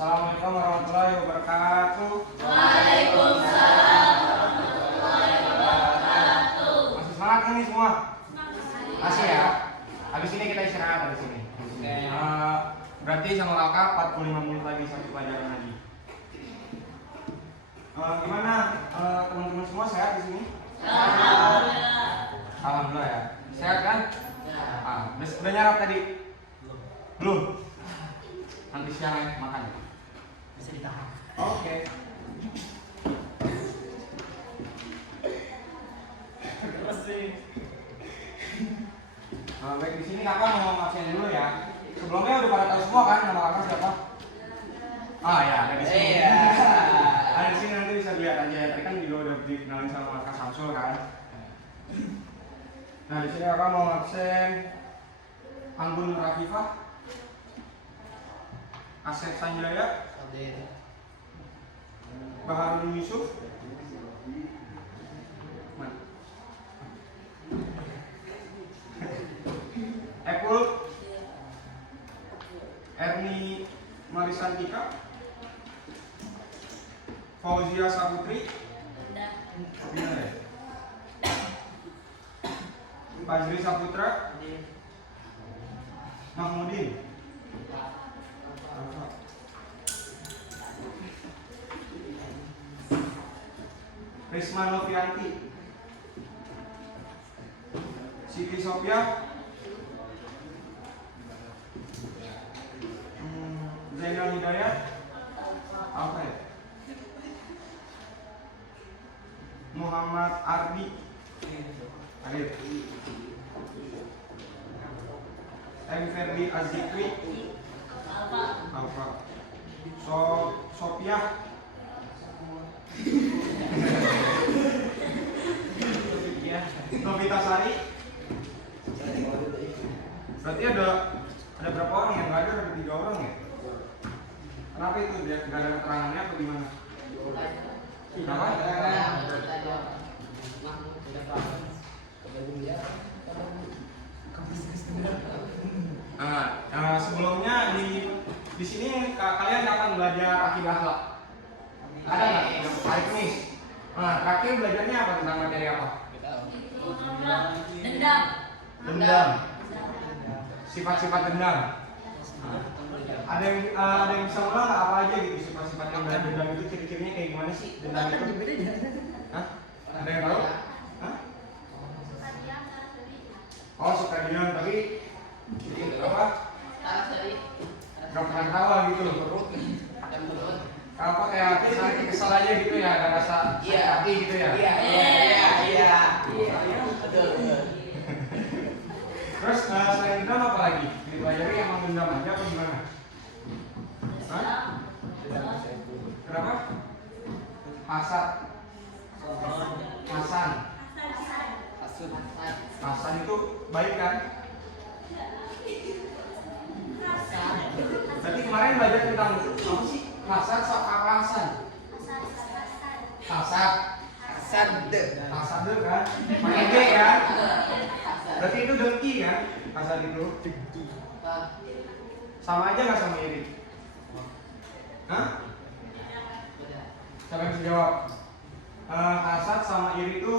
Assalamualaikum warahmatullahi wabarakatuh. Waalaikumsalam warahmatullahi wabarakatuh. Masih semangat kan nih semua? Masih ya? Habis ini kita istirahat habis ini. Berarti sama kakak 45 menit lagi satu pelajaran lagi. Gimana teman-teman semua sehat di sini? Alhamdulillah. Alhamdulillah ya. Sehat kan? Ya. Udah nyarap tadi? Belum? Nanti siang ya makan. Bisa ditahan. Oke. Baik, di sini kakak mau absen dulu ya. Sebelumnya udah pada tahu semua kan nama kakak siapa? Ya, ada di sini. Iya. Ada di sini nanti bisa dilihat aja. Tadi kan juga udah dikenalin sama kakak Samsul kan. Nah, di sini kakak mau absen Anggun Rafifah, Asep Sanjaya, Baharudin Yusuf, Epul, Erni Marisantika, Fauzia Saputri, benar ya? Fajri Saputra, Mahmudin, Risma Novianti, Siti Sofia, Zainal Hidayat, apa ya? Muhammad Ardi, Adit, M. Ferdi Azikri, Alfa, Sophia, Novita Sari. Berarti ada berapa orang yang nggak ada 3 orang ya? Kenapa itu dia nggak ada keterangannya atau gimana? Kenapa? Sebelumnya di sini kalian akan belajar akidah akhlak. Ada nggak? Hari Kamis. Terakhir belajarnya apa tentang materi apa? Dendam. Sifat-sifat dendam. Ada yang bisa ulang nggak apa aja gitu sifat-sifat dendam itu ciri-cirinya kayak gimana sih dendam itu? Hah? Ada yang tahu? Hah? Oh, suka diam tapi apa? Gak pernah tawa gitu loh. Apa kayak kesal aja gitu ya, ada rasa sakit hati gitu ya? Iya. Betul. Terus selain dendam apa lagi? Dipelajari emang dendam aja apa gimana? Hah? Kenapa? Hasad. Hasan itu baik kan? Berarti kemarin belajar tentang apa sih? Hasad apa Hasan? Hasad kan? Pakai D kan? Berarti itu dengki kan? Hasad itu sama aja nggak sama iri? Hah? Siapa yang bisa jawab? Hasad sama iri itu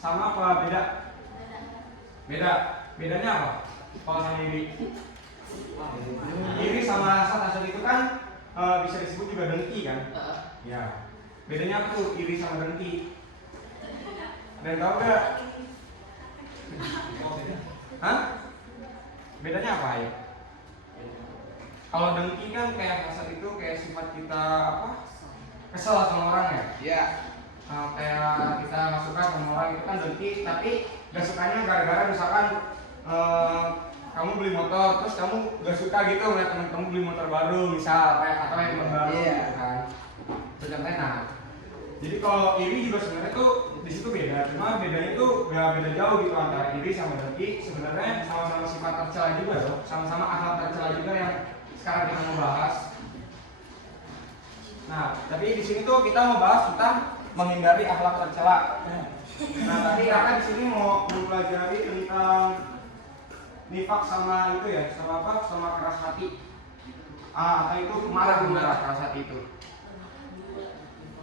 sama apa beda? Bedanya apa? Kalau sama iri? Iri sama hasad itu kan bisa disebut juga dengki kan? Ya. Bedanya apa tuh iri sama dengki? Dan tahu nggak? Hah? Bedanya apa ya? Kalau dengki kan kayak hasad itu kayak sifat kita apa? Kesel sama orang ya? Iya. Kayak kita nggak suka sama orang itu kan dengki, tapi gak sukanya gara-gara misalkan kamu beli motor, terus kamu gak suka gitu ngeliat temen kamu beli motor baru misal kayak atau yang baru gitu kan. Itu contohnya. Jadi kalau iri juga sebenarnya tuh di situ beda, cuma bedanya tuh gak beda jauh gitu antara iri sama dengki. Sebenarnya sama-sama sifat tercela juga loh, sama-sama akhlak tercela juga yang sekarang kita mau bahas. Nah, tapi di sini tuh kita mau bahas tentang menghindari akhlak tercela. Nah, tadi kakak di sini mau mempelajari tentang nifak sama itu ya, sama apa? Sama keras hati. atau itu pemarah keras hati itu.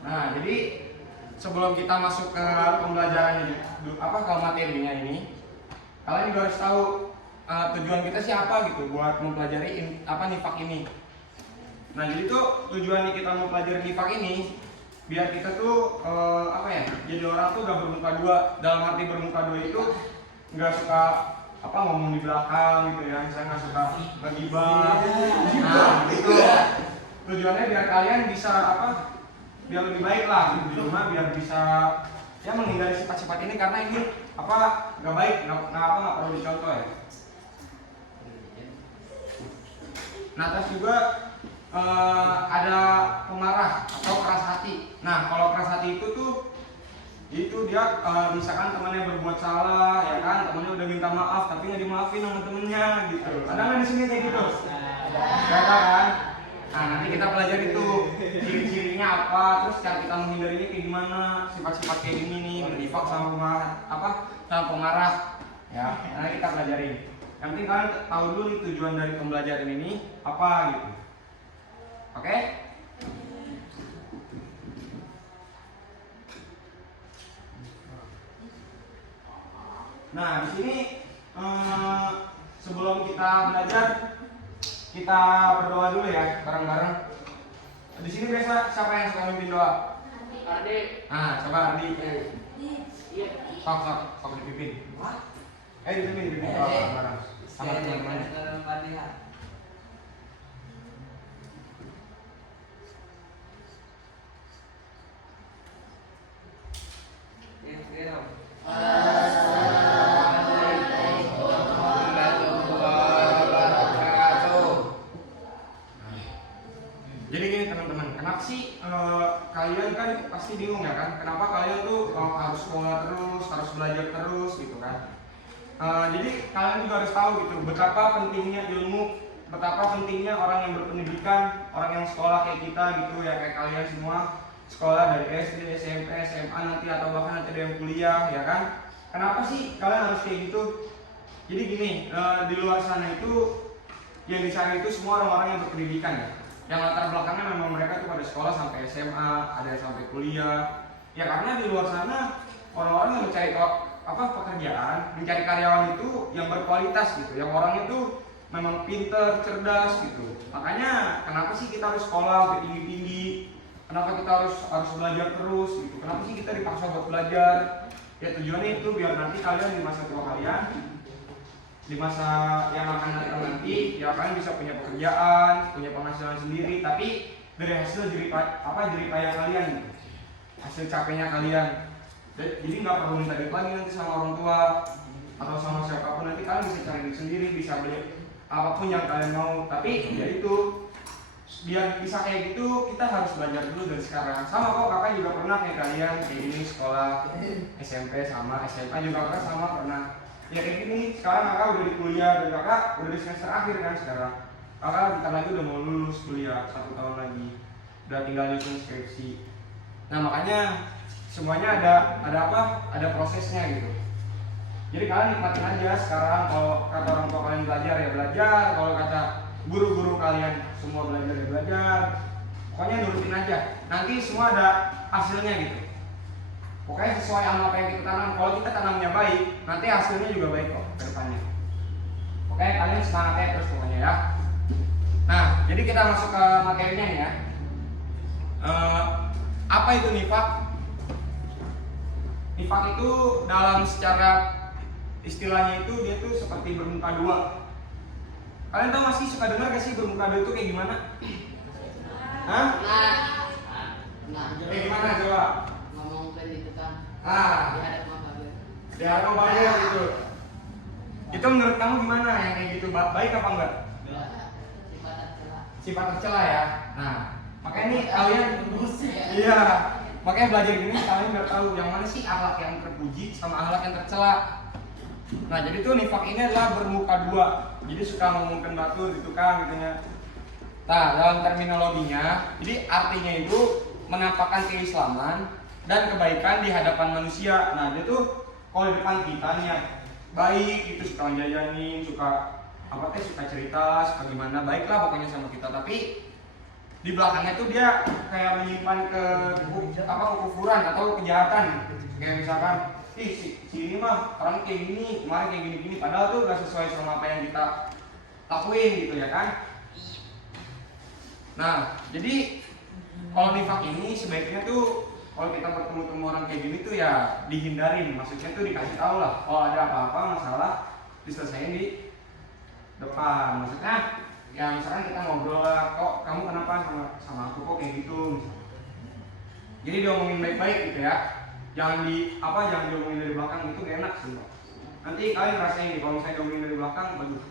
Nah, jadi sebelum kita masuk ke pembelajaran ke materinya ini, kalian juga harus tahu tujuan kita siapa gitu buat mempelajari nifak ini. Nah, jadi tuh tujuan kita mempelajari nifak ini biar kita tuh jadi orang tuh gak bermuka dua. Dalam arti bermuka dua itu nggak suka ngomong di belakang gitu ya, misalnya nggak suka bergibah. Nah, gitu. Tujuannya biar kalian bisa biar lebih baik lah gitu di rumah, biar bisa ya menghindari sifat-sifat ini karena ini nggak baik, nggak perlu dicontoh ya. Nah, terus juga ada pemarah atau keras hati. Nah, kalau keras hati itu dia misalkan temannya berbuat salah ya kan, temannya udah minta maaf tapi nggak dimaafin sama temennya gitu. Ada nggak di sini kayak gitu? Gak ada kan? Nah, nanti kita pelajari itu ciri-cirinya apa, terus cara kita menghindarinya kayak gimana, sifat-sifat kayak gini nih, bernifak sama pemarah ya. Nanti kita pelajari. Yang penting kalian tahu dulu nih tujuan dari pembelajaran ini apa gitu. Oke? Nah, di sini sebelum kita belajar, kita berdoa dulu ya bareng-bareng. Di sini biasa siapa yang suka mimpin doa? Ardi. Nah, coba Ardi. Iya. Sok dipimpin. Dipimpin doa bareng-bareng sama teman-teman. Jadi gini teman-teman, kenapa sih kalian kan pasti bingung ya kan? Kenapa kalian tuh harus sekolah terus, harus belajar terus gitu kan? Jadi kalian juga harus tahu gitu betapa pentingnya ilmu, betapa pentingnya orang yang berpendidikan, orang yang sekolah kayak kita gitu ya, kayak kalian semua sekolah dari SD, SMP, SMA nanti atau bahkan nanti ada yang kuliah ya kan? Kenapa sih kalian harus kayak gitu? Jadi gini, di luar sana itu yang dicari itu semua orang-orang yang berpendidikan ya. Yang latar belakangnya memang mereka tuh pada sekolah sampai SMA, ada yang sampai kuliah. Ya karena di luar sana orang-orang yang mencari pekerjaan, mencari karyawan itu yang berkualitas gitu, yang orangnya tuh memang pinter, cerdas gitu. Makanya kenapa sih kita harus sekolah sampai tinggi-tinggi? Kenapa kita harus belajar terus gitu? Kenapa sih kita dipaksa buat belajar? Ya tujuannya itu biar nanti kalian di masa tua kalian, di masa yang akan datang nanti ya kalian bisa punya pekerjaan, punya penghasilan sendiri, tapi dari hasil jeripaya kalian gitu, hasil capeknya kalian. Jadi nggak perlu minta duit lagi nanti sama orang tua atau sama siapapun, nanti kalian bisa cari duit sendiri, bisa beli apapun yang kalian mau. Tapi ya itu biar bisa kayak gitu kita harus belajar dulu dari sekarang. Sama kok kakak juga pernah kayak kalian kayak gini, sekolah SMP sama SMA juga kakak sama pernah. Ya kayak gini, sekarang kakak udah di kuliah dan kakak udah di semester akhir kan sekarang. Kakak bentar lagi udah mau lulus kuliah 1 tahun lagi, udah tinggal nyusun skripsi. Nah makanya semuanya ada prosesnya gitu. Jadi kalian nikmatin aja sekarang. Kalau kata orang tua kalian belajar ya belajar, kalau kata guru-guru kalian semua belajar ya belajar. Pokoknya nurutin aja. Nanti semua ada hasilnya gitu. Pokoknya sesuai sama apa yang kita tanam. Kalau kita tanamnya baik, nanti hasilnya juga baik kok ke depannya. Oke, kalian semangatnya terus pokoknya ya. Nah, jadi kita masuk ke materinya nih ya. Apa itu nifak? Nifak itu dalam secara istilahnya itu dia tuh seperti bermuka dua. Kalian tahu masih suka dengar gak sih bermuka dua itu kayak gimana? Hah? Kayak gimana coba? Ngomong gitu kan. Di hadapan Bapak gitu. Itu menurut kamu gimana yang kayak gitu? Baik apa enggak? Sifat tercela ya. Nah, makanya nih kalian iya, makanya belajar gini kalian biar tahu yang mana sih akhlak yang terpuji sama akhlak yang tercela. Nah, jadi tuh nifak ini adalah bermuka dua. Jadi suka ngomongkan batur gitu kan gitunya. Nah, dalam terminologinya, jadi artinya itu menampakkan keislaman dan kebaikan di hadapan manusia. Nah, dia tuh kalau di depan kita nih ya baik, itu suka jajanin, suka apa teh suka cerita, suka gimana, baiklah pokoknya sama kita. Tapi di belakangnya tuh dia kayak menyimpan kekufuran atau kejahatan. Kayak misalkan, si ini mah orang kayak gini, kemarin kayak gini-gini, padahal tuh gak sesuai sama apa yang kita lakuin gitu ya kan. Nah, jadi kalau nifak ini sebaiknya tuh kalau kita bertemu orang kayak gini tuh ya dihindarin. Maksudnya tuh dikasih tahu lah, kalau ada apa-apa masalah diselesaikan di depan. Maksudnya ya misalkan kita ngobrol lah, kok kamu kenapa sama aku kok kayak gitu misalnya. Jadi diomongin baik-baik gitu ya. Jangan diomongin dari belakang, itu gak enak sih. Nanti kalian ngerasain nih kalau misalnya diomongin dari belakang, bagus.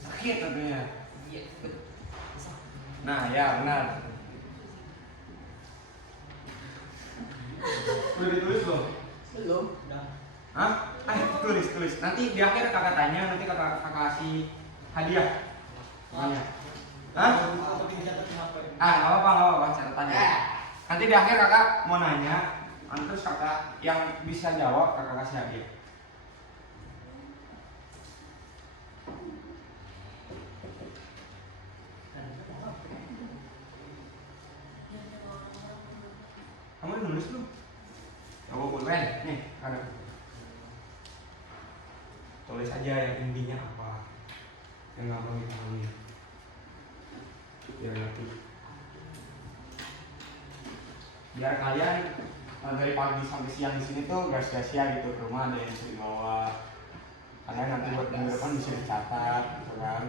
Sakit tentunya. Nah, ya benar. Udah ditulis belum? Belum. Udah. Hah? Tulis. Nanti di akhir kakak tanya, nanti kakak kasih hadiah. Banyak. Hah? Nggak apa-apa catatannya. Nanti di akhir kakak mau nanya, terus kakak yang bisa jawab kakak kasih hadiah. Kamu udah nulis belum? Bawa pulpen, nih ada. Tulis aja yang intinya apa, yang nggak mau dipahami. Biar ngerti. Biar kalian dari pagi sampai siang di sini tuh gak sia-sia gitu, ke rumah ada yang bisa dibawa. Kalian nanti buat minggu depan bisa dicatat, gitu kan?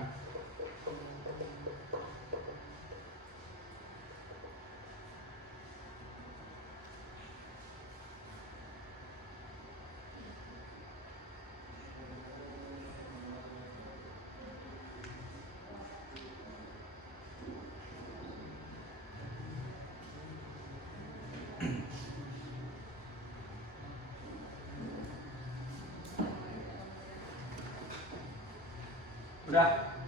Udah?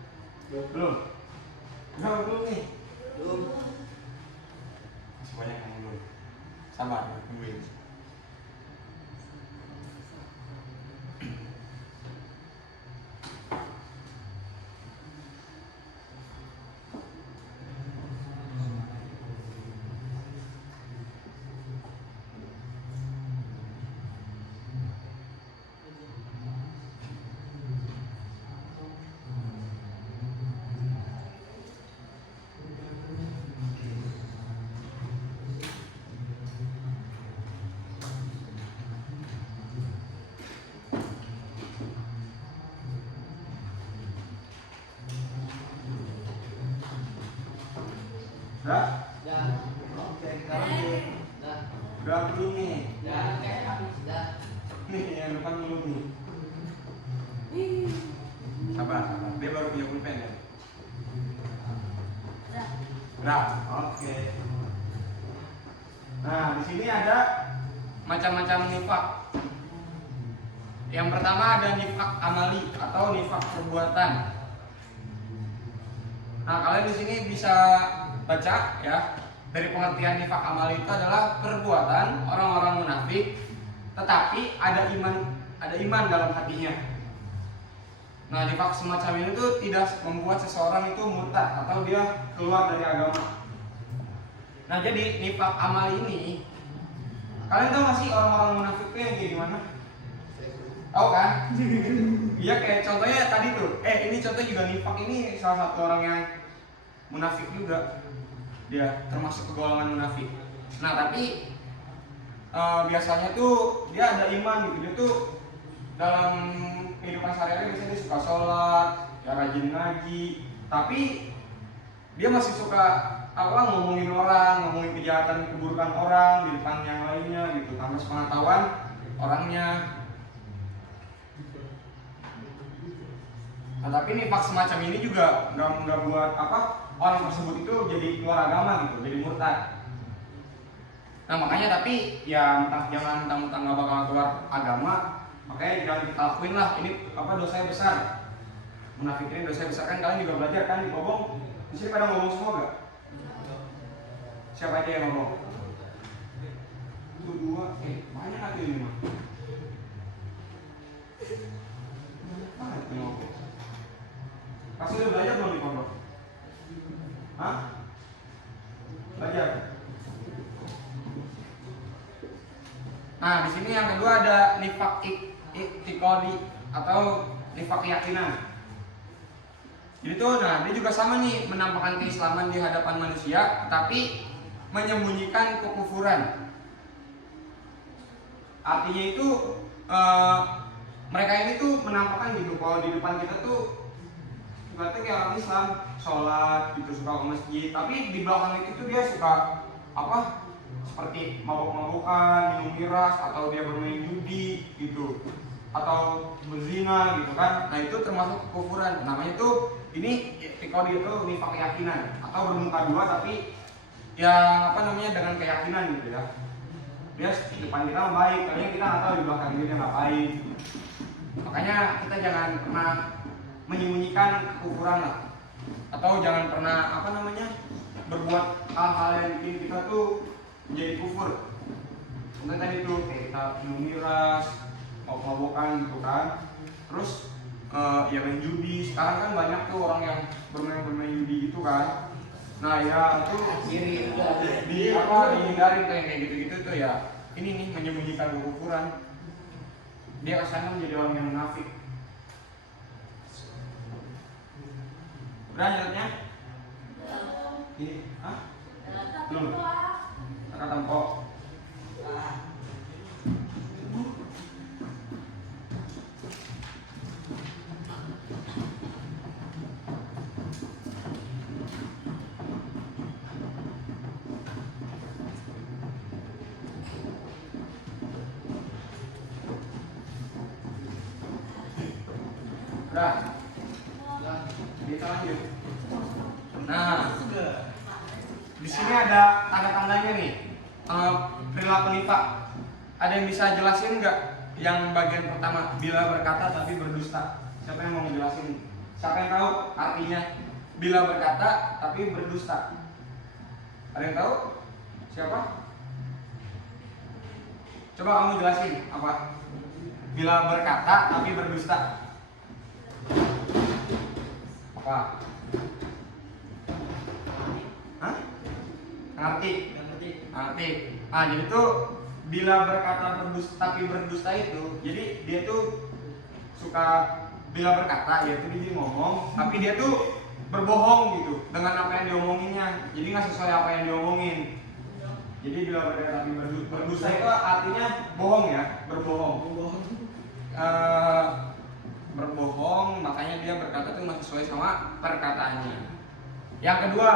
Belum? Belum nih? Belum. Masih banyak yang belum. Sabar, tungguin. Udah? Udah. Oke, kita lanjut. Udah. Udah belum nih? Udah. Nih, yang depan belum nih. Sabar. Dia baru punya pulpen ya? Udah. Oke. Nah, di sini ada macam-macam nifak. Yang pertama ada nifak amali atau nifak perbuatan. Nah, kalian di sini bisa baca ya, dari pengertian nifak amali itu adalah perbuatan orang-orang munafik tetapi ada iman dalam hatinya. Nah, nifak semacam ini tuh tidak membuat seseorang itu murtad atau dia keluar dari agama. Nah, jadi nifak amali ini, kalian tahu nggak sih orang-orang munafik itu yang kayak gimana? Tahu kan? Iya, kayak contohnya tadi tuh. Ini contoh juga nifak ini salah satu orang yang munafik juga. Dia termasuk ke golongan munafik. Nah, tapi biasanya tuh dia ada iman gitu. Dia tuh dalam kehidupan sehari-hari biasanya dia suka sholat, ya rajin ngaji. Tapi dia masih suka ngomongin orang, ngomongin kejahatan, keburukan orang di depan yang lainnya gitu, tanpa sepengetahuan orangnya. Nah, tapi nifak semacam ini juga nggak buat orang tersebut itu jadi keluar agama gitu, jadi murtad. Nah, makanya tapi ya jangan mentang-mentang nggak bakal keluar agama, makanya jangan kita lakuin lah. Ini dosanya besar. Munafik ini dosanya besar, kan kalian juga belajar kan di Bobong. Di sini pada ngomong semua gak? Siapa aja yang ngomong? Itu dua, banyak lagi ini mah. Banyak banget yang ngomong. Kamu udah belajar belum di pondok? Hah? Belajar. Nah, di sini yang kedua ada nifak iktikadi atau nifak keyakinan. Jadi tuh, nah dia juga sama nih, menampakkan keislaman di hadapan manusia, tapi menyembunyikan kekufuran. Artinya itu mereka ini tuh menampakkan gitu kalau di depan kita tuh berarti kayak orang Islam, sholat gitu, suka ke masjid, tapi di belakang itu tuh dia suka apa? Seperti mabuk-mabukan, minum miras, atau dia bermain judi gitu, atau berzina gitu kan. Nah itu termasuk kekufuran. Namanya tuh ini tikodi itu nifak keyakinan atau bermuka dua tapi yang apa namanya dengan keyakinan gitu ya. Dia di depan kita baik, tapi kita nggak tahu di belakang dia ngapain. Makanya kita jangan pernah menyembunyikan kekufuran lah, atau jangan pernah apa namanya berbuat hal-hal yang bikin kita tuh menjadi kufur. Mungkin tadi tuh kayak kita minum miras, mabuk-mabukan gitu kan. Terus ya main judi. Sekarang kan banyak tuh orang yang bermain judi gitu kan. Nah ya itu dihindari kayak gitu tuh ya. Ini nih menyembunyikan kekufuran. Dia kesannya menjadi orang yang munafik. Udah lanjutnya? Ini, hah? Belum. Kata tempok. Udah. Kita lanjut. Nah, di sini ada tanda-tandanya nih. Perilaku nifak. Ada yang bisa jelasin nggak? Yang bagian pertama, bila berkata tapi berdusta. Siapa yang mau jelasin? Siapa yang tahu artinya bila berkata tapi berdusta? Ada yang tahu? Siapa? Coba kamu jelasin apa? Bila berkata tapi berdusta. Apa? Hah? Ngerti? Ngerti. Ah, jadi tuh bila berkata berdusta tapi berdusta itu, jadi dia tuh suka bila berkata, yaitu dia ngomong, tapi dia tuh berbohong gitu dengan apa yang diomonginnya. Jadi nggak sesuai apa yang diomongin. Jadi bila berkata tapi berdusta itu artinya bohong ya, berbohong. Berbohong, makanya dia berkata tuh nggak sesuai sama perkataannya. Yang kedua,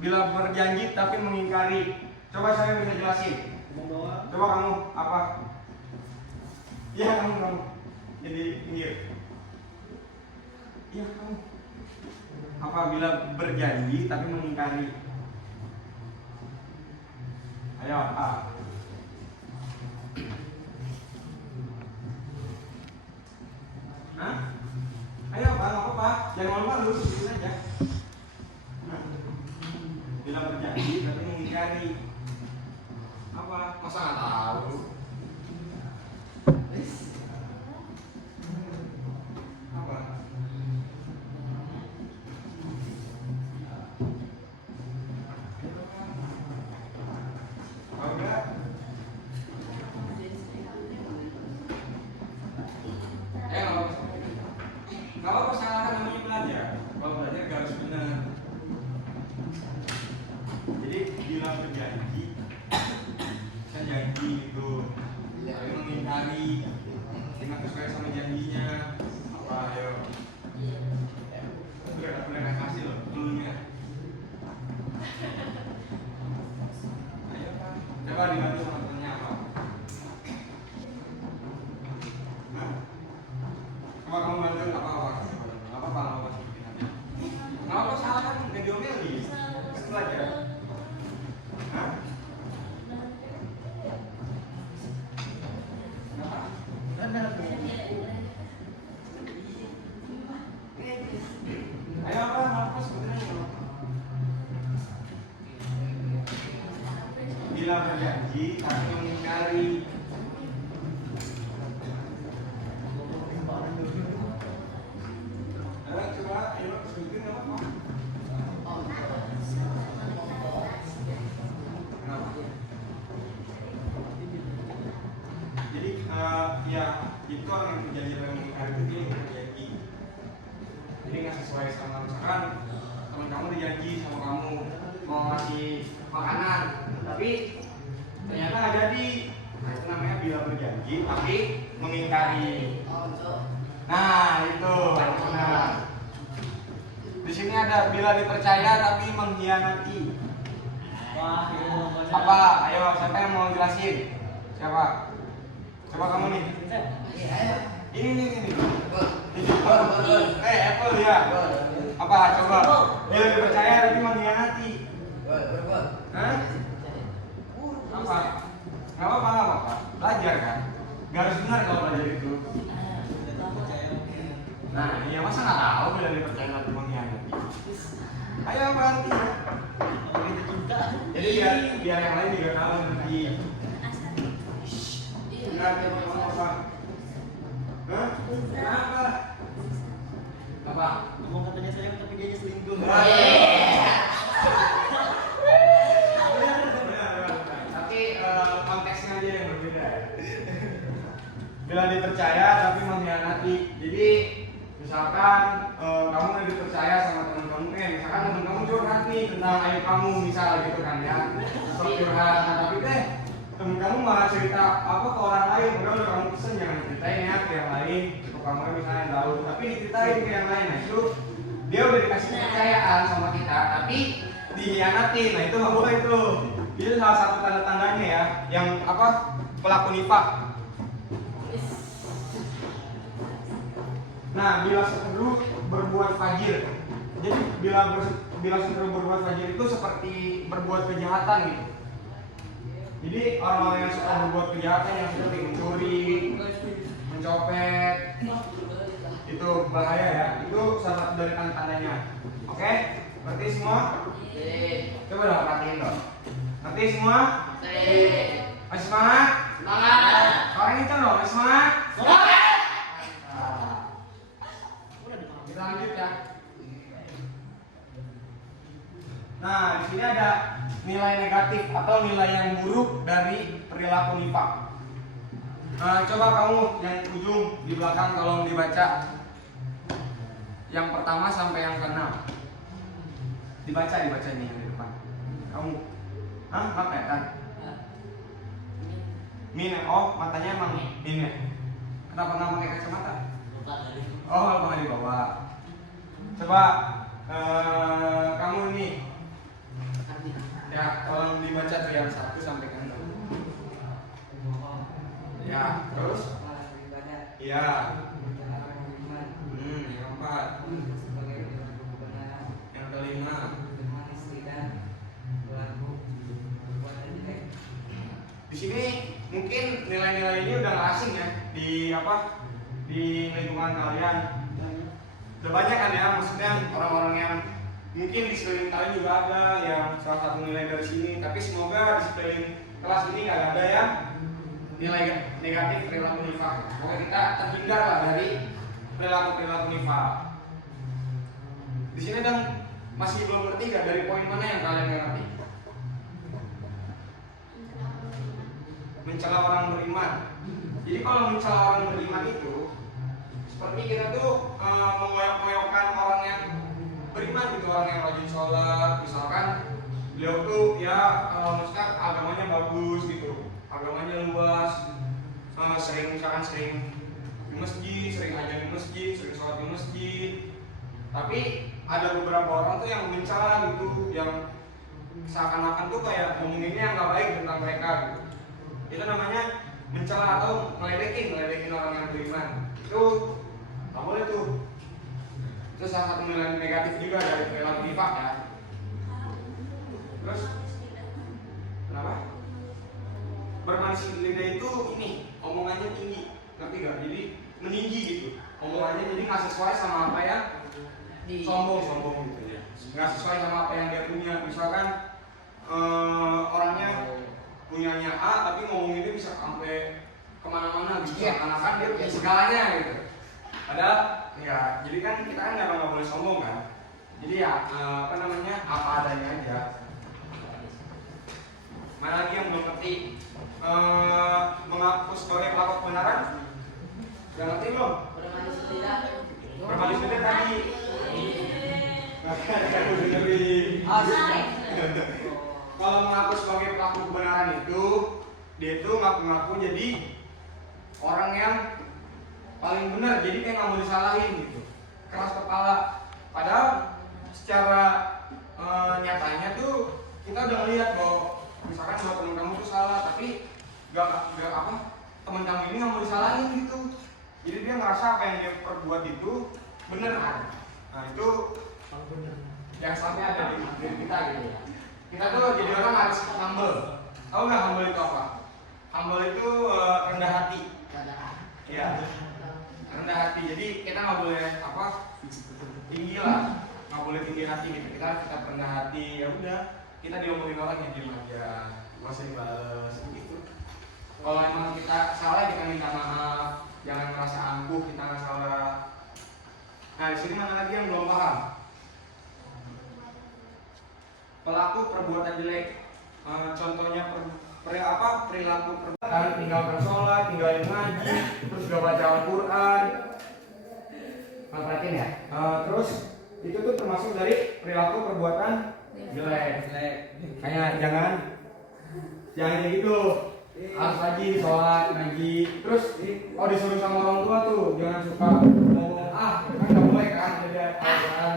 bila berjanji tapi mengingkari. Coba saya bisa jelasin. Coba kamu apa? Iya kamu. Jadi pinggir. Iya kamu. Apabila berjanji tapi mengingkari. Ayo apa? Hah? Ayo Pak, nggak apa-apa. Jangan malu-malu, sini aja. Hah? Bila berjanji tapi mengingkari. Apa? Masa nggak tahu? Apa? Tahu nggak? Nggak apa-apa, salah kan namanya belajar. Kalau belajar nggak harus benar. Jadi bila berjanji, saya janji itu, tapi mengingkari, tidak sesuai sama janjinya. Apa ayo? Udah pernah kasih loh, dulunya. Ayo Pak, coba dibantu sama temennya apa? Hah? Coba kamu bantu apa-apa? Apa-apa sebutin aja. Nggak apa salah kan, nggak diomeli. Itu aja. Hah? Ayo apa sebutin aja. Bila berjanji tapi mengingkari. Coba, ayo. misalkan teman kamu dijanji sama kamu mau ngasih makanan, tapi ternyata nggak jadi. Nah itu namanya bila berjanji tapi mengingkari. Nah itu benar. Di sini ada bila dipercaya tapi mengkhianati. Wah, Apa? Ayo siapa yang mau jelasin? Siapa? Coba kamu nih. Ini. Apple ya. Apa? Coba. Bila dipercaya tapi mengkhianati. Hah? Apa? Nggak apa-apa. Belajar kan? Gak harus benar kalau belajar itu. Nah, iya masa nggak tahu bila dipercaya tapi mengkhianati. Ayo berarti. Jadi biar yang lain juga tahu nanti. Benar apa? Hah? Kenapa? Apa? Ngomong katanya sayang tapi dia selingkuh. Tapi konteksnya aja yang berbeda ya. Bila dipercaya tapi mengkhianati. Jadi misalkan kamu udah dipercaya sama teman kamu, misalkan teman kamu curhat nih tentang aib kamu misal gitu kan ya, curhat, tapi teman kamu malah cerita apa ke orang lain, udah kamu pesen jangan ceritain ya ke yang lain, ke kamu misalnya yang tahu, tapi diceritain ke yang lain, nah itu dia udah dikasih kepercayaan sama kita, tapi dikhianati, nah itu nggak boleh tuh. Itu salah satu tanda-tandanya ya, yang apa pelaku nifaq. Nah, bila seteru berbuat fajir. Jadi bila seteru berbuat fajir itu seperti berbuat kejahatan gitu. Jadi orang-orang yang suka berbuat kejahatan yang seperti mencuri, mencopet, itu bahaya ya. Itu salah satu dari tanda-tandanya. Oke? Ngerti semua? Coba dong perhatiin dong. Ngerti semua? Masih semangat? Semangat. Orang itu dong, masih semangat? Kita lanjut ya. Nah, di sini ada nilai negatif atau nilai yang buruk dari perilaku nifaq. Nah, coba kamu yang ujung di belakang tolong dibaca. Yang pertama sampai yang keenam. Dibaca ini yang di depan. Kamu, nggak kelihatan? Min, oh matanya emang min ya? Kenapa nggak pakai kacamata? Oh, nggak dibawa. Coba kamu nih, ya tolong dibaca tuh yang 1 sampai 6. Ya, terus? Iya. Yang 4. Yang kelima. Di sini mungkin nilai-nilai ini udah nggak asing ya di apa? Di lingkungan kalian. Udah banyak kan ya, maksudnya orang-orang yang mungkin di sekeliling kalian juga ada yang salah satu nilai dari sini. Tapi semoga di sekeliling kelas ini nggak ada ya nilai negatif perilaku nifaq. Pokoknya kita terhindar lah dari perilaku nifaq. Di sini dan masih belum ngerti nggak dari poin mana yang kalian nggak ngerti? Mencela orang beriman. Jadi kalau mencela orang beriman itu seperti kita tuh mengoyak-ngoyokkan orang yang beriman gitu, orang yang rajin sholat, misalkan beliau tuh ya misalkan agamanya bagus gitu, agamanya luas, sering di masjid, sering ajan di masjid, sering sholat di masjid. Tapi ada beberapa orang tuh yang mencela gitu, yang seakan-akan tuh kayak ngomonginnya yang nggak baik tentang mereka gitu. Itu namanya mencela atau ngeledekin orang yang beriman. Itu nggak boleh tuh. Itu salah satu nilai negatif juga dari perilaku nifaq ya. Terus kenapa? Bermanis di lidah itu ini omongannya tinggi, ngerti gak? Jadi meninggi gitu. Omongannya jadi nggak sesuai sama apa yang sombong gitu ya. Nggak sesuai sama apa yang dia punya. Misalkan orangnya punyanya A tapi ngomonginnya bisa sampai kemana-mana gitu. Seakan-akan dia punya segalanya gitu. Padahal ya, jadi kan kita kan nggak boleh sombong kan. Jadi ya apa adanya aja. Mana lagi yang belum ngerti? Mengaku sebagai pelaku kebenaran? Udah ngerti belum? Bermanis lidah tadi. Aku dengerin. Kalau mengaku sebagai pelaku kebenaran itu, dia itu ngaku-ngaku jadi orang yang paling benar, jadi kayak nggak mau disalahin gitu, keras kepala. Padahal secara nyatanya tuh kita udah ngeliat bahwa misalkan bahwa temen kamu tuh salah, tapi gak apa, temen kamu ini nggak mau disalahin gitu. Jadi dia ngerasa apa yang dia perbuat itu bener kan. Nah itu yang sampai ada di diri kita gitu ya. Kita tuh jadi orang harus humble. Tahu nggak humble itu apa? Humble itu rendah hati. Iya. Rendah hati. Jadi kita nggak boleh apa, tinggi lah, nggak boleh tinggi hati gitu. Kita rendah hati. Ya udah, kita diomongin orang yang diem aja, nggak usah dibales gitu. Kalau emang kita salah, kita minta maaf, jangan merasa angkuh kita nggak salah. Nah di sini mana lagi yang belum paham? Pelaku perbuatan jelek, contohnya perilaku perbuatan, tinggalkan sholat, tinggalin ngaji, terus gak baca Al-Quran. Perhatiin ya. Terus itu tuh termasuk dari perilaku perbuatan jelek. Kayak jangan kayak gitu. Harus lagi sholat, ngaji. Terus disuruh sama orang tua tuh jangan suka ngomong kan nggak boleh kan, jadi Al-Quran.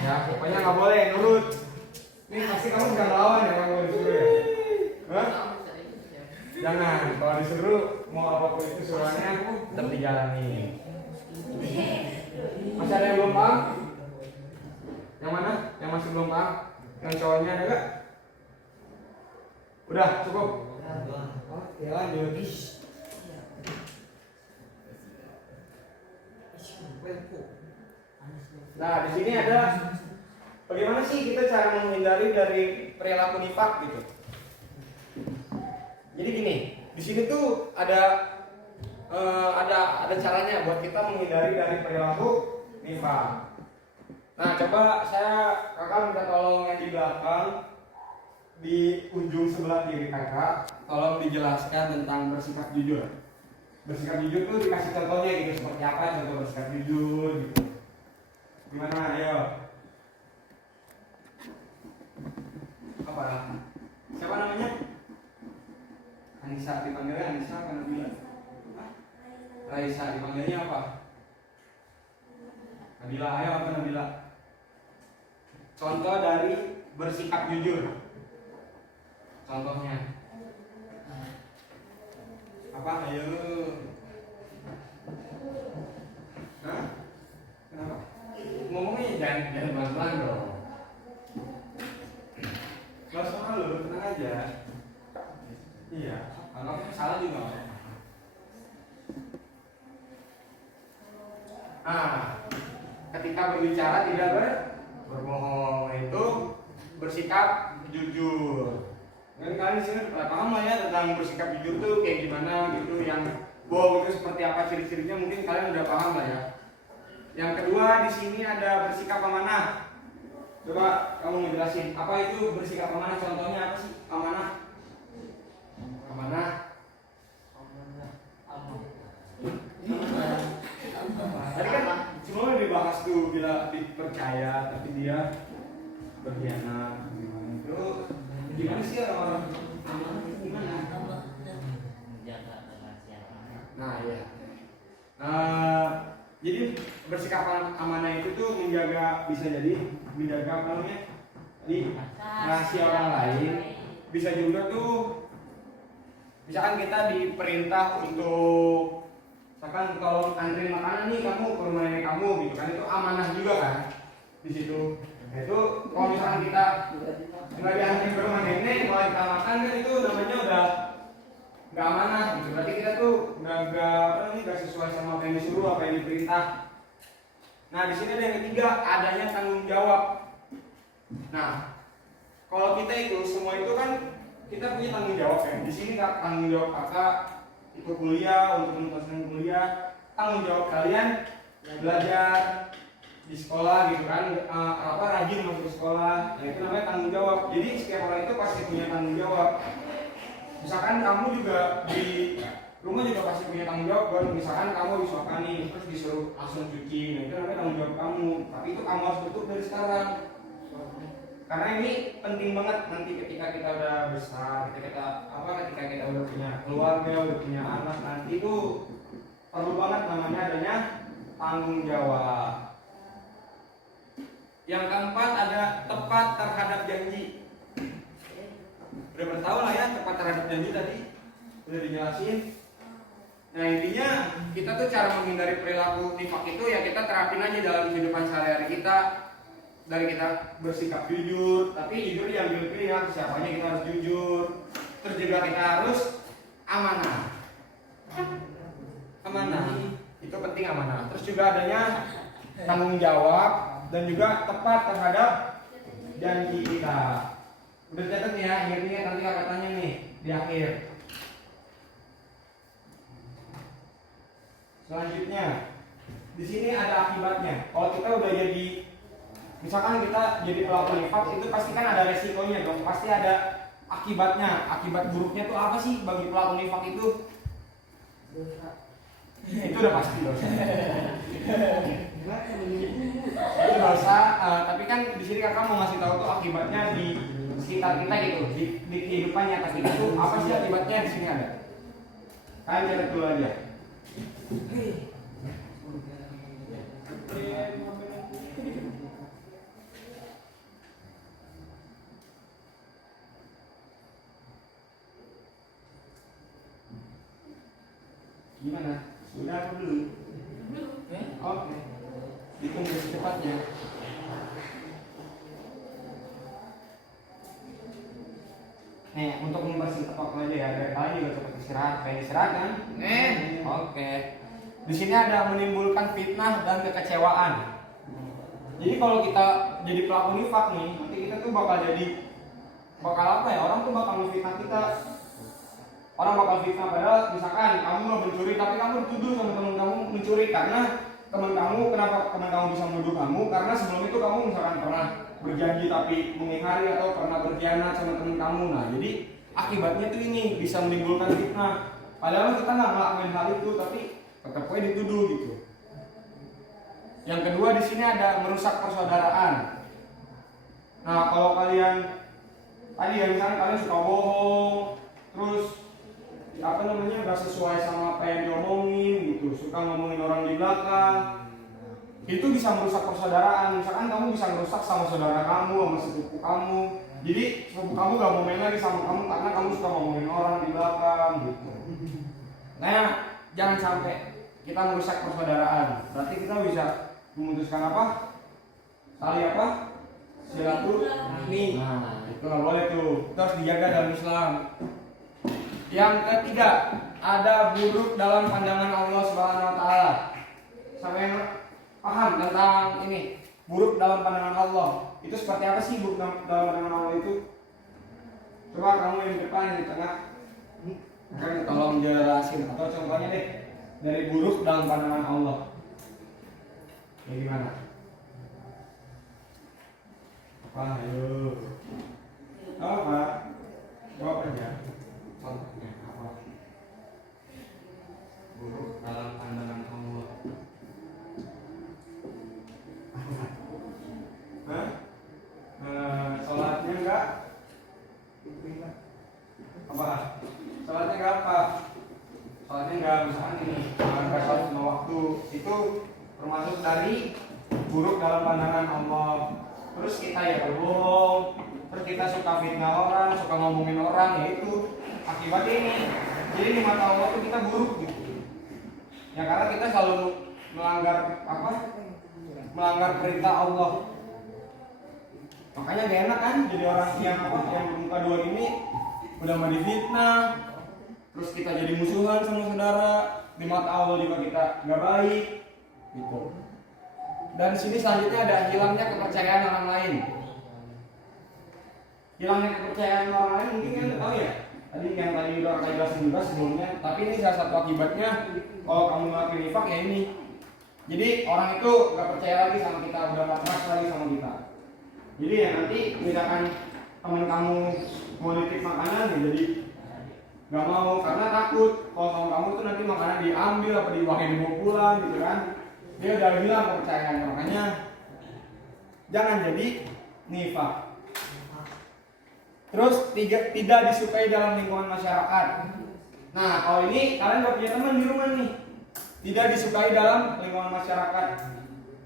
Ya pokoknya nggak boleh, nurut. Ini pasti kamu jangan lawan ya kalau disuruh ya. Hah? Jangan, kalau disuruh mau apapun itu suruhannya tetap dijalani. Masih ada yang belum paham? Yang mana? Yang masih belum paham? Yang cowoknya ada gak? Udah cukup? Oke lanjut. Nah di sini ada bagaimana sih kita cara menghindari dari perilaku nifak gitu. Jadi gini, di sini tuh ada caranya buat kita menghindari dari perilaku nifak. Nah coba kakak minta tolong yang di belakang, di ujung sebelah kiri kakak, tolong dijelaskan tentang bersikap jujur. Bersikap jujur tuh dikasih contohnya gitu, seperti apa contoh bersikap jujur gitu. Gimana, ayo. Apa? Siapa namanya? Anissa, dipanggilnya Anissa apa Nabila? Raisa, dipanggilnya apa? Nabila, ayo apa Nabila? Contoh dari bersikap jujur. Contohnya apa? Ayo. Hah? Kenapa? Ngomongnya jangan pelan-pelan dong. Gak usah malu, tenang aja. Iya, kalau salah juga. Ketika berbicara tidak berbohong, itu bersikap jujur. Dan kalian di sini paham lah ya tentang bersikap jujur tuh kayak gimana gitu, yang bohong itu seperti apa ciri-cirinya, mungkin kalian udah paham lah ya. Yang kedua di sini ada bersikap amanah. Coba kamu ngejelasin apa itu bersikap amanah, contohnya apa sih amanah? Amanah. Tadi kan semua dibahas tuh, bila dipercaya tapi dia berkhianat gimana itu? Gimana sih orang amanah itu gimana? Nah ya. Jadi bersikap amanah itu tuh bisa jadi menjaga apa namanya di rahasia orang lain. Bisa juga tuh misalkan kita diperintah untuk misalkan kalau antri makanan nih kamu ke rumah nenek kamu gitu kan, itu amanah juga kan di situ. Nah, itu kalau misalkan kita nggak diantri ke rumah nenek kalau kita makan kan itu namanya udah nggak amanah gitu. Berarti kita tuh nggak sesuai sama apa yang disuruh, apa yang diperintah. Nah di sini ada yang ketiga, adanya tanggung jawab. Nah kalau kita itu semua itu kan kita punya tanggung jawab ya. Di sini tanggung jawab kakak ikut kuliah, untuk menuntaskan kuliah. Tanggung jawab kalian belajar di sekolah gitu kan, rajin masuk ke sekolah. Nah itu namanya tanggung jawab. Jadi setiap orang itu pasti punya tanggung jawab. Misalkan kamu juga rumah juga pasti punya tanggung jawab kan. Misalkan kamu disuapkan nih, terus disuruh langsung cuci, nah itu namanya tanggung jawab kamu. Tapi itu kamu harus bentuk dari sekarang. Karena ini penting banget nanti ketika kita udah besar, ketika kita udah punya keluarga, udah punya anak, nanti itu perlu banget namanya adanya tanggung jawab. Yang keempat ada tepat terhadap janji. Udah bertahu lah ya tepat terhadap janji tadi udah dijelasin. Nah intinya kita tuh cara menghindari perilaku nifak itu ya kita terapin aja dalam kehidupan sehari-hari kita. Dari kita bersikap jujur, tapi jujur yang pilih-pilih siapanya kita harus jujur. Terus juga kita harus amanah. Amanah itu penting, amanah. Terus juga adanya tanggung jawab dan juga tepat terhadap janji kita. Udah catat nih ya, ingat-ingat nanti kakak tanya nih di akhir. Selanjutnya, di sini ada akibatnya. Kalau kita udah jadi, misalkan kita jadi pelaku nifak, itu pasti kan ada resikonya dong. Pasti ada akibatnya. Akibat buruknya tuh apa sih bagi pelaku nifak itu? Itu udah pasti dosa. Itu dosa. Tapi kan di sini kakak mau ngasih tahu tuh akibatnya di sekitar kita gitu, di kehidupan nyata kita tuh apa sih akibatnya di sini ada. Kalian catat dulu aja. Gimana? Sudah apa belum? Oke. Ditunggu secepatnya. Nih, untuk mempersingkat waktu aja ya, dari tadi juga cepat istirahat, pengen istirahat kan? Oke. Di sini ada menimbulkan fitnah dan kekecewaan. Jadi kalau kita jadi pelaku nifak nih, nanti kita tuh bakal apa ya? Orang tuh bakal memfitnah kita. Orang bakal fitnah padahal misalkan kamu mau mencuri tapi kamu dituduh sama teman kamu mencuri karena kenapa teman kamu bisa menuduh kamu? Karena sebelum itu kamu misalkan pernah berjanji tapi mengingkari atau pernah berkhianat sama teman kamu. Nah, jadi akibatnya tuh ini bisa menimbulkan fitnah. Padahal kita nggak ngelakuin hal itu tapi tetap aja dituduh gitu. Yang kedua di sini ada merusak persaudaraan. Nah, kalau kalian tadi ya misalnya kalian suka bohong, terus nggak sesuai sama apa yang diomongin gitu, suka ngomongin orang di belakang, itu bisa merusak persaudaraan. Misalkan kamu bisa merusak sama saudara kamu, sama sepupu kamu, jadi sepupu kamu gak mau main lagi sama kamu karena kamu suka ngomongin orang di belakang gitu. Nah, jangan sampai kita merusak persaudaraan. Berarti kita bisa memutuskan apa? Tali apa? Silaturahmi. Nah, itu nggak boleh tuh. Itu harus dijaga dalam Islam. Yang ketiga, ada buruk dalam pandangan Allah Subhanahu wa taala. Sampai yang paham tentang ini, buruk dalam pandangan Allah. Itu seperti apa sih buruk dalam pandangan Allah itu? Coba kamu yang di depan, yang di tengah. Kan tolong jelasin atau contohnya deh dari buruk dalam pandangan Allah. Ya gimana? Apa? Ayo. Apa? Jawab aja. Contohnya apa? Buruk dalam pandangan Allah. Hah? Sholatnya enggak? Apa? Sholatnya enggak apa? Sholatnya enggak, misalkan ini enggak sholat lima waktu. Itu termasuk dari buruk dalam pandangan Allah. Terus kita ya berbohong, terus kita suka fitnah orang, suka ngomongin orang, ya itu akibatnya ini. Jadi di mata Allah itu kita buruk gitu. Ya karena kita selalu melanggar apa? Melanggar perintah Allah. Makanya gak enak kan jadi orang yang bermuka dua ini udah mau difitnah, terus kita jadi musuhan sama saudara, di mata Allah juga kita gak baik gitu. Dan sini selanjutnya ada hilangnya kepercayaan orang lain. Hilangnya kepercayaan orang lain mungkin kan tahu ya. Tadi yang tadi udah saya jelasin juga sebelumnya. Tapi ini salah satu akibatnya kalau kamu ngelakuin nifak ya ini. Jadi orang itu gak percaya lagi sama kita, udah gak trust lagi sama kita. Jadi ya nanti misalkan teman kamu mau nitip makanan ya jadi Gak mau karena takut kalau sama kamu tuh nanti makanan diambil apa dibawain dibawa pulang gitu kan. Dia udah hilang kepercayaannya, makanya jangan jadi nifaq. Terus tidak disukai dalam lingkungan masyarakat. Nah kalau ini kalian udah punya teman di rumah nih, tidak disukai dalam lingkungan masyarakat.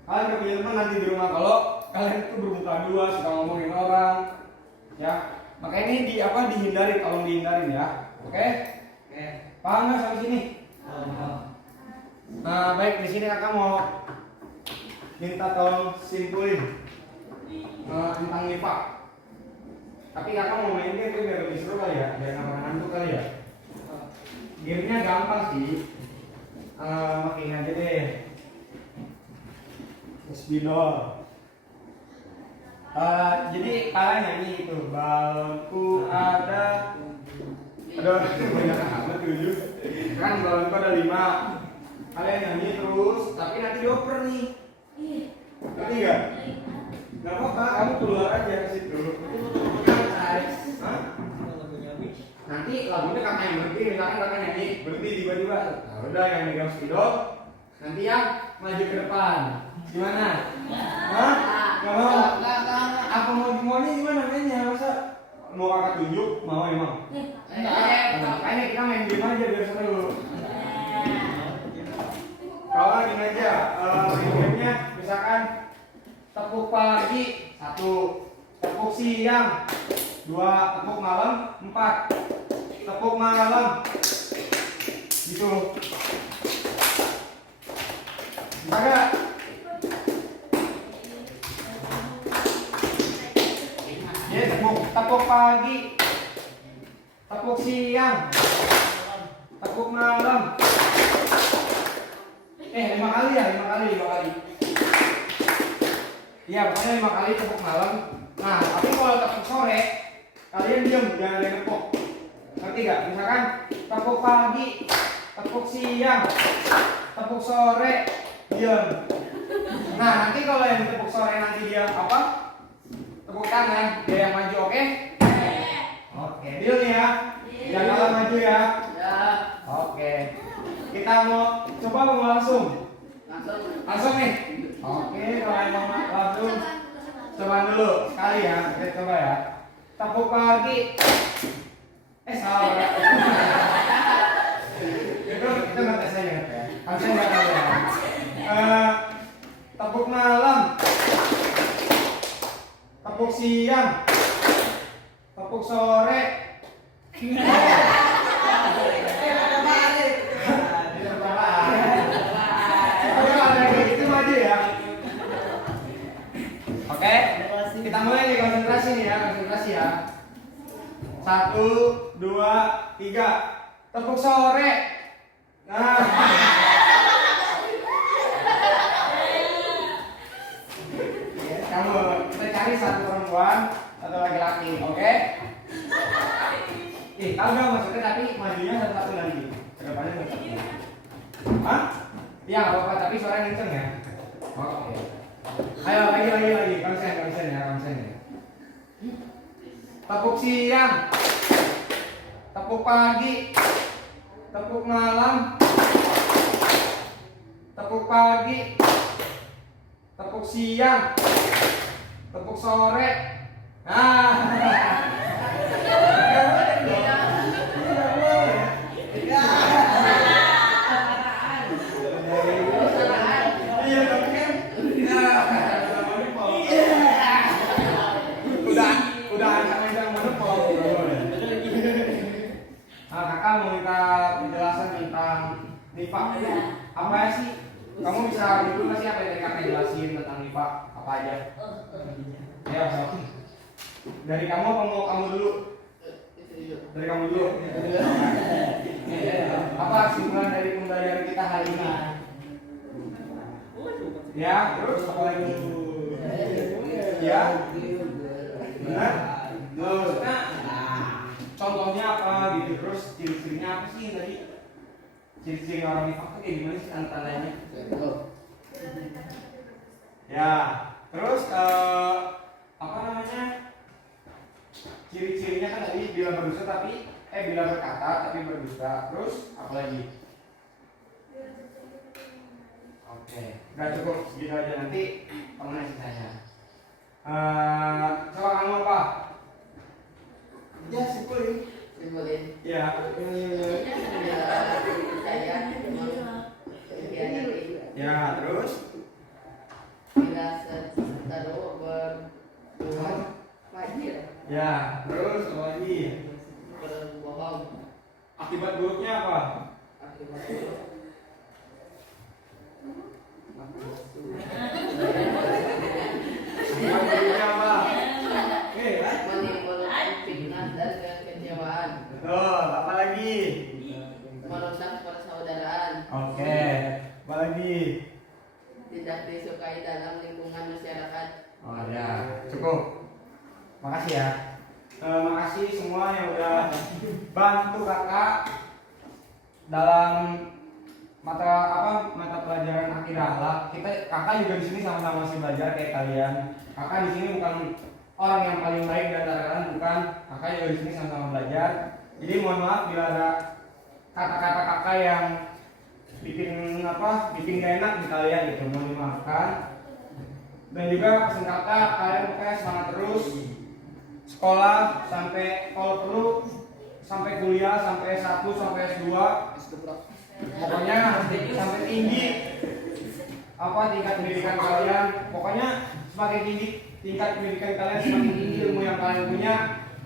Kalian udah punya teman nanti di rumah kalau kalian itu bermuka dua, suka ngomongin orang, ya. Makanya ini dihindari, tolong dihindarin ya. Oke? Paham nggak sampai sini? Nah baik, di sini kakak mau minta tolong simpulin tentang nifaq. Tapi kakak mau main game biar lebih seru kali ya, biar nggak ngantuk kali ya. Gamenya gampang sih, makin aja deh. Spidol. Jadi kalian nyanyi itu balonku ada banyak amat 7 kan, balonku ada 5. Kalian nyanyi terus, tapi nanti dioper nih. Ngerti nggak? Nggak apa-apa, kamu keluar aja ke situ. Nanti lagunya kakak yang berhenti, misalkan kakak nyanyi berhenti tiba-tiba. Nah udah yang megang spidol, nanti yang maju ke depan. Gimana? Hah? Gak mau? Apa maunya gimana mainnya? Masa mau kakak tunjuk? Mau emang? Makanya kita main game aja biar seru. Kalau gini aja, main gamenya misalkan tepuk pagi 1, tepuk siang 2, tepuk malam 4, tepuk malam gitu. Bisa gak? Jadi tepuk pagi, tepuk siang, tepuk malam. 5 kali ya, 5 kali. Iya, pokoknya 5 kali tepuk malam. Nah, tapi kalau tepuk sore, kalian diam, jangan ada nepok. Ngerti gak? Misalkan tepuk pagi, tepuk siang, tepuk sore, diam. Nah, nanti kalau yang tepuk sore nanti dia apa? Tepuk tangan, dia yang maju, oke? Oke, deal nih ya. Jangan kalah maju ya. Oke. Kita mau coba mau langsung? Langsung nih. Oke, kalau emang langsung coba dulu sekali ya. Kita coba ya. Tepuk pagi. Salah. Itu ngetes aja ya. Harusnya enggak tahu ya. Tepuk malam. Tepuk siang. Tepuk sore. Oke, kita mulai nih, konsentrasi nih ya, konsentrasi ya. 1, 2, 3. Tepuk sore. Nah. Kamu kita cari satu perempuan, satu laki-laki, oke? Tahu nggak maksudnya, tapi majunya satu-satu lagi. Kedepannya satu. Hah? Iya, nggak apa-apa, tapi suara kenceng ya. Oke. Ayo lagi, konsen ya. Tepuk siang, tepuk pagi, tepuk malam, tepuk pagi, tepuk siang, tepuk sore. Kakak mau minta penjelasan tentang nifaq. Apa sih? Kamu bisa dulu nggak sih apa yang tadi kakak jelasin tentang nifaq? Apa aja? Ya, so. Dari kamu apa mau kamu dulu? Dari kamu dulu. Apa kesimpulan dari pembelajaran kita hari ini? Ya, terus apa lagi? Ya, benar. Terus, contohnya apa gitu, terus ciri-cirinya apa sih tadi? Ciri-ciri orang nifaq itu kayak gimana sih tanda-tandanya? Ya, terus apa namanya? Ciri-cirinya kan tadi bilang berdosa tapi bila berkata tapi berdusta. Terus apa lagi? Oke, udah cukup segitu aja, nanti kamu nanya saya. Coba kamu apa? Ya, simpulin. Ya. Ya, terus? Bila seteru berwajib Ya, terus apa lagi? berbohong Akibat buruknya apa? akibat itu Akibat buruknya apa? Oke, menimbulkan fitnah dan kekecewaan, betul. Apa lagi? merusak persaudaraan, Oke, apa lagi? tidak disukai dalam lingkungan masyarakat. Oh ya, cukup. Makasih ya. Makasih semua yang udah bantu kakak dalam mata pelajaran akidah akhlak. Kakak juga di sini sama-sama masih belajar kayak kalian. Kakak di sini bukan orang yang paling baik di antara kalian, bukan. Kakak juga di sini sama-sama belajar. Jadi mohon maaf bila ada kata-kata kakak yang bikin gak enak di kalian gitu, mohon dimaafkan. Dan juga pesan kakak, kalian pokoknya semangat terus sekolah sampai kalau perlu sampai kuliah sampai S1 sampai S2, pokoknya sampai tinggi tingkat pendidikan kalian. Pokoknya semakin tinggi tingkat pendidikan kalian, semakin tinggi ilmu yang kalian punya,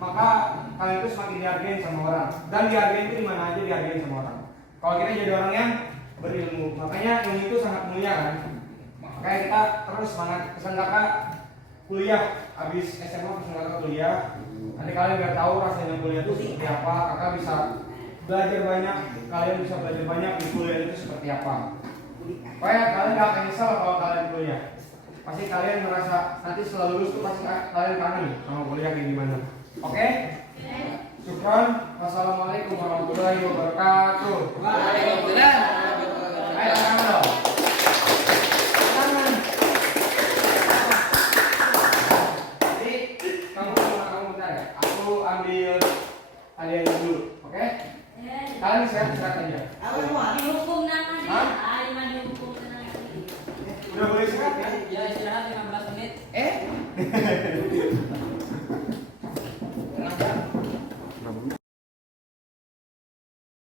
maka kalian itu semakin dihargain sama orang. Dan dihargain itu dimana aja dihargain sama orang. Kalau kita jadi orang yang berilmu, makanya ilmu itu sangat mulia kan. Makanya kita terus semangat. Pesan kakak kuliah, habis SMA pesan kakak kuliah. Nanti kalian biar tahu rasanya kuliah itu seperti apa. Kakak bisa belajar banyak, kalian bisa belajar banyak di kuliah itu seperti apa. Supaya kalian gak akan nyesal kalau kalian kuliah. Pasti kalian merasa nanti setelah lulus tuh pasti kalian kangen sama kuliah kayak gimana. Oke? Syukran. Wassalamualaikum warahmatullahi wabarakatuh. Waalaikumsalam. Ayo, tangan dong.